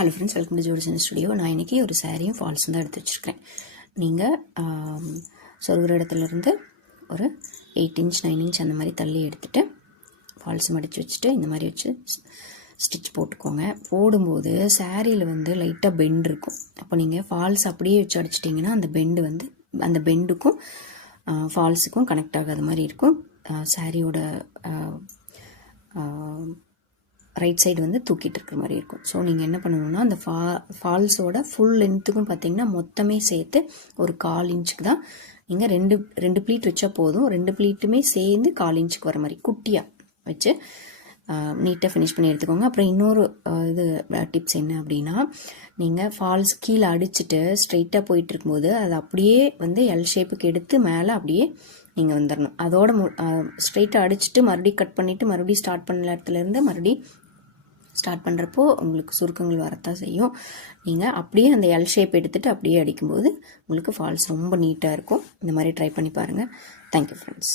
Hello friends, welcome to Jodison studio. நான் இன்றைக்கி ஒரு சாரியும் ஃபால்ஸும் தான் எடுத்து வச்சுருக்கேன். நீங்கள் சொருகிற இடத்துலேருந்து ஒரு 8 இன்ச் 9 இன்ச் அந்த மாதிரி தள்ளி எடுத்துகிட்டு ஃபால்ஸ் மடித்து வச்சுட்டு இந்த மாதிரி வச்சு ஸ்டிச் போட்டுக்கோங்க. போடும்போது சாரியில் வந்து லைட்டாக பெண்ட் இருக்கும். அப்போ நீங்கள் ஃபால்ஸ் அப்படியே வச்சு அடிச்சிட்டிங்கன்னா அந்த பெண்டு வந்து அந்த பெண்டுக்கும் ஃபால்ஸுக்கும் கனெக்ட் ஆகாத மாதிரி இருக்கும். சாரியோட ரைட் சைடு வந்து தூக்கிட்டு இருக்கிற மாதிரி இருக்கும். ஸோ நீங்கள் என்ன பண்ணணும்னா அந்த ஃபால்ஸோட ஃபுல் லென்த்துக்கும் பார்த்தீங்கன்னா மொத்தமே சேர்த்து ஒரு 1/4 இன்ச்சுக்கு தான் நீங்கள் ரெண்டு ப்ளீட் வச்சா போதும். 2 ப்ளீட்டுமே சேர்ந்து 1/4 இன்ச்சுக்கு வர மாதிரி குட்டியாக வச்சு நீட்டாக ஃபினிஷ் பண்ணி எடுத்துக்கோங்க. அப்புறம் இன்னொரு இது டிப்ஸ் என்ன அப்படின்னா, நீங்கள் ஃபால்ஸ் கீழே அடிச்சுட்டு ஸ்ட்ரெயிட்டாக போயிட்டு இருக்கும்போது அது அப்படியே வந்து எல் ஷேப்புக்கு எடுத்து மேலே அப்படியே நீங்கள் வந்துடணும். அதோட ஸ்ட்ரெயிட்டாக அடிச்சுட்டு மறுபடியும் கட் பண்ணிவிட்டு மறுபடியும் ஸ்டார்ட் பண்ண இடத்துலேருந்து மறுபடியும் ஸ்டார்ட் பண்ணுறப்போ உங்களுக்கு சுருக்கங்கள் வரத்தான் செய்யும். நீங்கள் அப்படியே அந்த எல் ஷேப் எடுத்துகிட்டு அப்படியே அடிக்கும்போது உங்களுக்கு ஃபால்ஸ் ரொம்ப நீட்டாக இருக்கும். இந்த மாதிரி ட்ரை பண்ணி பாருங்கள். Thank you friends.